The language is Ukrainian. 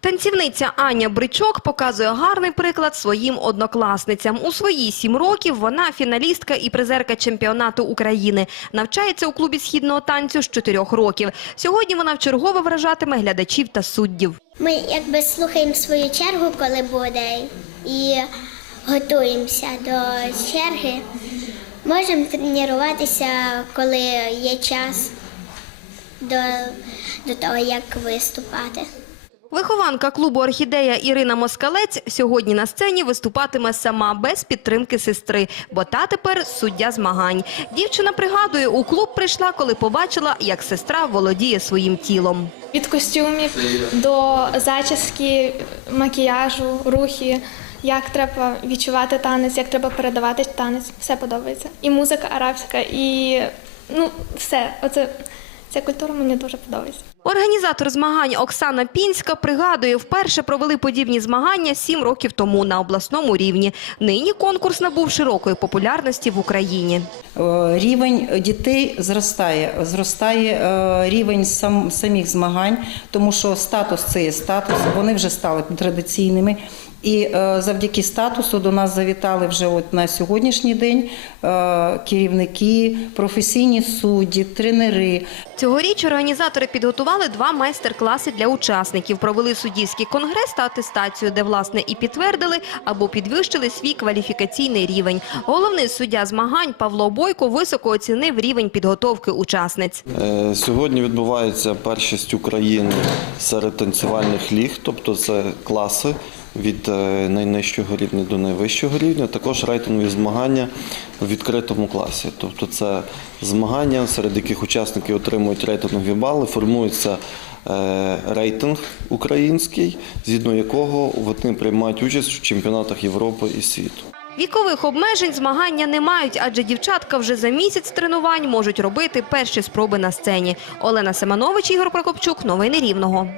Танцівниця Аня Бричок показує гарний приклад своїм однокласницям. У свої сім років вона фіналістка і призерка чемпіонату України. Навчається у клубі східного танцю з чотирьох років. Сьогодні вона вчергове вражатиме глядачів та суддів. Ми якби слухаємо свою чергу, коли буде, і готуємося до черги. Можемо тренуватися, коли є час до, до того, як виступати. Вихованка клубу «Орхідея» Ірина Москалець сьогодні на сцені виступатиме сама без підтримки сестри, бо та тепер суддя змагань. Дівчина пригадує, у клуб прийшла, коли побачила, як сестра володіє своїм тілом. Від костюмів до зачіски, макіяжу, рухи, як треба відчувати танець, як треба передавати танець. Все подобається. І музика арабська, і ну все. Оце ця культура мені дуже подобається. Організатор змагань Оксана Пінська пригадує, вперше провели подібні змагання сім років тому на обласному рівні. Нині конкурс набув широкої популярності в Україні. Е, Рівень дітей зростає, зростає е, рівень сам, самих змагань, тому що статус це є статус, вони вже стали традиційними. І е, завдяки статусу до нас завітали вже от на сьогоднішній день керівники, професійні судді, тренери. Цьогоріч організатори підготували два майстер-класи для учасників. Провели суддівський конгрес та атестацію, де власне і підтвердили або підвищили свій кваліфікаційний рівень. Головний суддя змагань Павло Бойко високо оцінив рівень підготовки учасниць. Е, Сьогодні відбувається першість України серед танцювальних ліг, тобто це класи від е, найнижчого рівня до найвищого рівня, також рейтингові змагання в відкритому класі. Тобто це змагання, серед яких учасники отримують рейтингові бали, формується е, рейтинг український, згідно якого вони приймають участь у чемпіонатах Європи і світу. Вікових обмежень змагання не мають, адже дівчатка вже за місяць тренувань можуть робити перші спроби на сцені. Олена Семенович, Ігор Прокопчук. Новини Рівного.